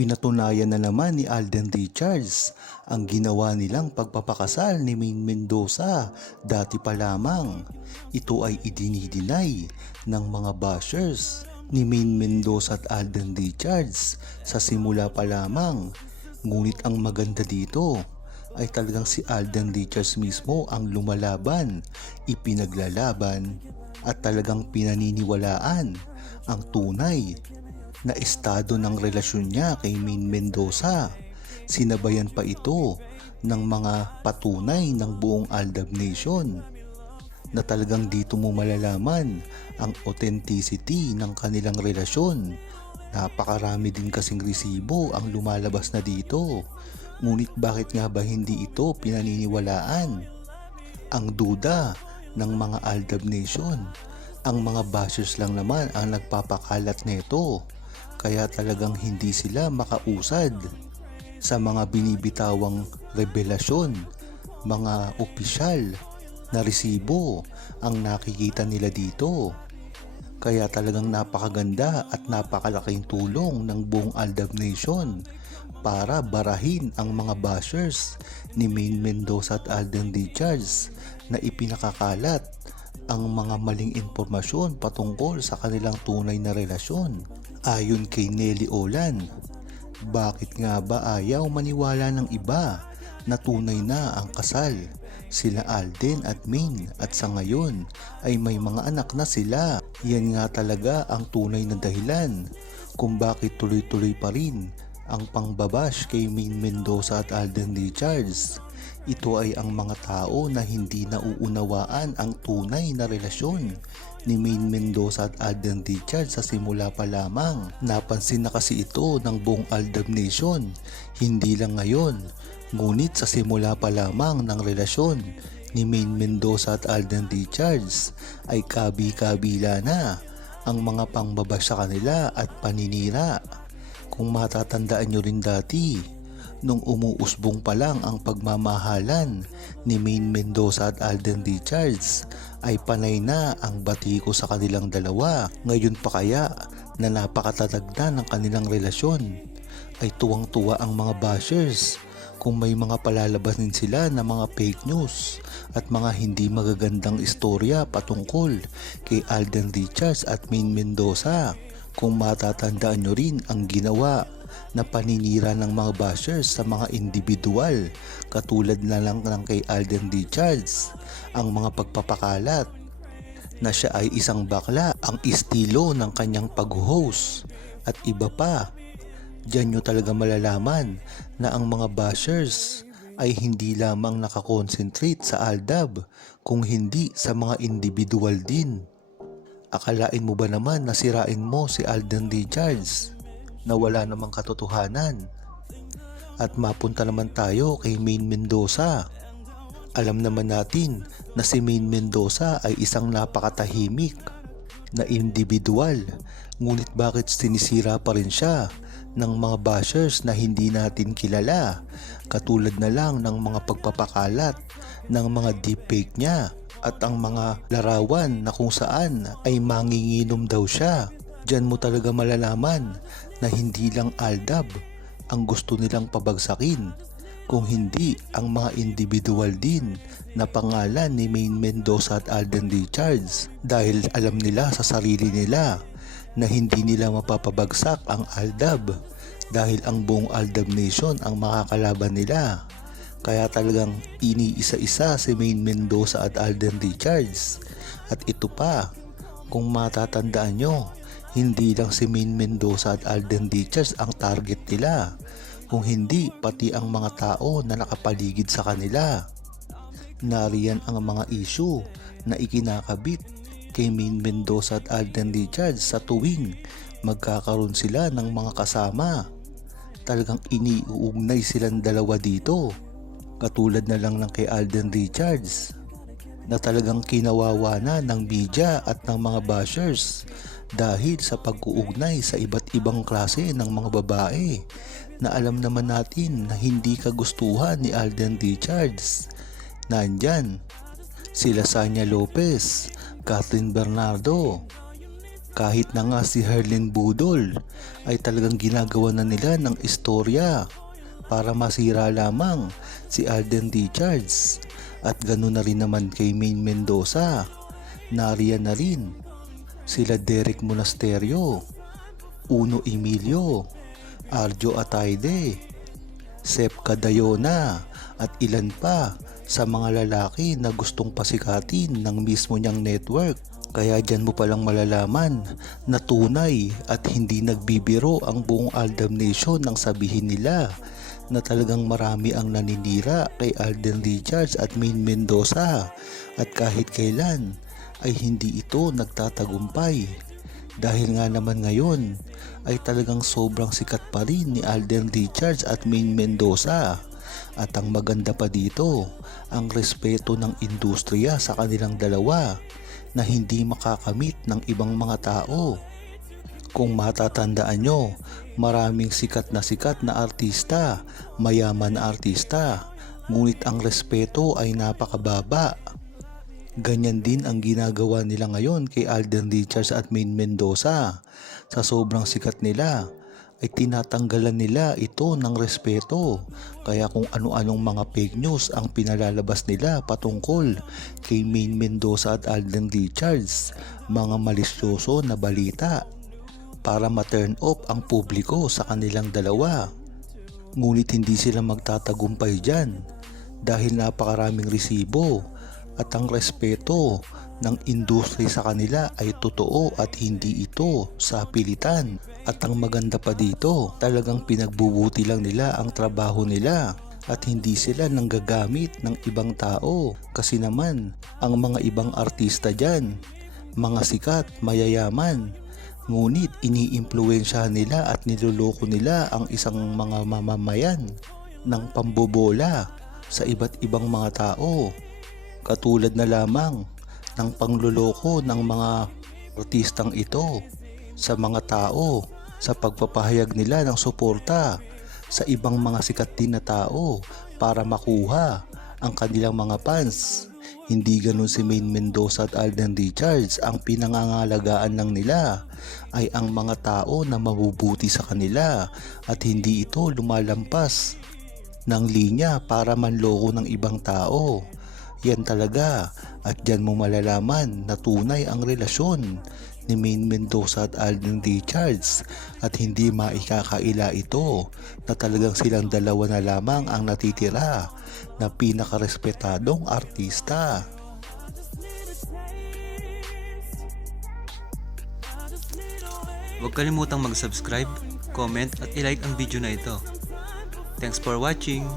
Pinatunayan na naman ni Alden Richards ang ginawa nilang pagpapakasal ni Maine Mendoza dati pa lamang. Ito ay idinidinay ng mga bashers ni Maine Mendoza at Alden Richards sa simula pa lamang. Ngunit ang maganda dito ay talagang si Alden Richards mismo ang lumalaban, ipinaglalaban at talagang pinaniniwalaan ang tunay na estado ng relasyon niya kay Maine Mendoza. Sinabayan pa ito ng mga patunay ng buong Aldab Nation na talagang dito mo malalaman ang authenticity ng kanilang relasyon. Napakarami din kasing resibo ang lumalabas na dito. Ngunit bakit nga ba hindi ito pinaniniwalaan? Ang duda ng mga Aldab Nation. Ang mga bashers lang naman ang nagpapakalat nito. Kaya talagang hindi sila makausad sa mga binibitawang revelasyon, mga opisyal na resibo ang nakikita nila dito. Kaya talagang napakaganda at napakalaking tulong ng buong Aldab Nation para barahin ang mga bashers ni Maine Mendoza at Alden Richards na ipinakakalat ang mga maling impormasyon patungkol sa kanilang tunay na relasyon. Ayon kay Nelly Olan, bakit nga ba ayaw maniwala ng iba na tunay na ang kasal? Sila Alden at Maine at sa ngayon ay may mga anak na sila. Yan nga talaga ang tunay na dahilan kung bakit tuloy-tuloy pa rin ang pangbabash kay Maine Mendoza at Alden Richards. Ito ay ang mga tao na hindi nauunawaan ang tunay na relasyon ni Maine Mendoza at Alden Richards sa simula pa lamang. Napansin na kasi ito ng buong Aldab Nation, hindi lang ngayon, ngunit sa simula pa lamang ng relasyon ni Maine Mendoza at Alden Richards ay kabi-kabila na ang mga pangbabash sa kanila at paninira. Kung matatandaan nyo rin dati, nung umuusbong pa lang ang pagmamahalan ni Maine Mendoza at Alden Richards ay panay na ang bati ko sa kanilang dalawa. Ngayon pa kaya na napakatatag na ng kanilang relasyon ay tuwang-tuwa ang mga bashers kung may mga palalabasin sila na mga fake news at mga hindi magagandang istorya patungkol kay Alden Richards at Maine Mendoza. Kung matatandaan nyo rin ang ginawa na paninira ng mga bashers sa mga individual katulad na lang ng kay Alden Richards ang mga pagpapakalat na siya ay isang bakla ang estilo ng kanyang pag-host at iba pa Diyan nyo talaga malalaman na ang mga bashers ay hindi lamang nakakonsentrate sa Aldab kung hindi sa mga individual din. Akalain mo ba naman na sirain mo si Alden Richards na wala namang katotohanan? At mapunta naman tayo kay Maine Mendoza. Alam naman natin na si Maine Mendoza ay isang napakatahimik na individual. Ngunit bakit sinisira pa rin siya ng mga bashers na hindi natin kilala katulad na lang ng mga pagpapakalat ng mga deepfake niya at ang mga larawan na kung saan ay manginginom daw siya. Diyan mo talaga malalaman na hindi lang Aldab ang gusto nilang pabagsakin kung hindi ang mga individual din na pangalan ni Maine Mendoza at Alden Richards dahil alam nila sa sarili nila na hindi nila mapapabagsak ang Aldab dahil ang buong Aldab Nation ang makakalaban nila. Kaya talagang iniisa-isa si Maine Mendoza at Alden Richards. At ito pa, kung matatandaan nyo, hindi lang si Maine Mendoza at Alden Richards ang target nila, kung hindi pati ang mga tao na nakapaligid sa kanila. Nariyan ang mga issue na ikinakabit kay Maine Mendoza at Alden Richards sa tuwing magkakaroon sila ng mga kasama. Talagang iniuugnay silang dalawa dito. Katulad na lang ng kay Alden Richards na talagang kinawawa na ng media at ng mga bashers dahil sa pag-uugnay sa iba't ibang klase ng mga babae na alam naman natin na hindi kagustuhan ni Alden Richards. Nandyan, sila Sanya Lopez, Catherine Bernardo, Kahit na nga si Herlin Budol ay talagang ginagawa na nila ng istorya para masira lamang si Alden Richards. At ganoon na rin naman kay Maine Mendoza. Nariyan na rin sila Derek Monasterio, Uno Emilio, Arjo Ataide, Sep Cadayona at ilan pa sa mga lalaki na gustong pasikatin ng mismo niyang network. Kaya dyan mo palang malalaman na tunay at hindi nagbibiro ang buong Aldam Nation nang sabihin nila na talagang marami ang naninira kay Alden Richards at Maine Mendoza at kahit kailan ay hindi ito nagtatagumpay. Dahil nga naman ngayon ay talagang sobrang sikat pa rin ni Alden Richards at Maine Mendoza. At ang maganda pa dito, ang respeto ng industriya sa kanilang dalawa na hindi makakamit ng ibang mga tao. Kung matatandaan nyo, maraming sikat na sikat na artista, mayaman na artista, ngunit ang respeto ay napakababa. Ganyan din ang ginagawa nila ngayon kay Alden Richards at Maine Mendoza. Sa sobrang sikat nila, ay tinatanggalan nila ito ng respeto. Kaya kung ano-anong mga fake news ang pinalalabas nila patungkol kay Maine Mendoza at Alden Richards, mga malisyoso na balita para ma-turn off ang publiko sa kanilang dalawa. Ngunit hindi sila magtatagumpay dyan dahil napakaraming resibo at ang respeto ng industry sa kanila ay totoo at hindi ito sa pilitan. At ang maganda pa dito, talagang pinagbubuti lang nila ang trabaho nila at hindi sila nanggagamit ng ibang tao. Kasi naman, ang mga ibang artista dyan, mga sikat, mayayaman, ngunit iniimpluwensyahan nila at niloloko nila ang isang mga mamamayan ng pambobola sa iba't ibang mga tao. Katulad na lamang ng pangluloko ng mga artistang ito sa mga tao sa pagpapahayag nila ng suporta sa ibang mga sikat din na tao para makuha ang kanilang mga fans. Hindi ganun si Maine Mendoza at Alden Richards. Ang pinangangalagaan lang nila ay ang mga tao na mabubuti sa kanila at hindi ito lumalampas ng linya para manloko ng ibang tao. Yan talaga at dyan mo malalaman na tunay ang relasyon ni Maine Mendoza at Alden Richards at hindi maikakaila ito na talagang silang dalawa na lamang ang natitira na pinakarespetadong artista. Huwag kalimutang mag-subscribe, comment at ilike ang video na ito. Thanks for watching!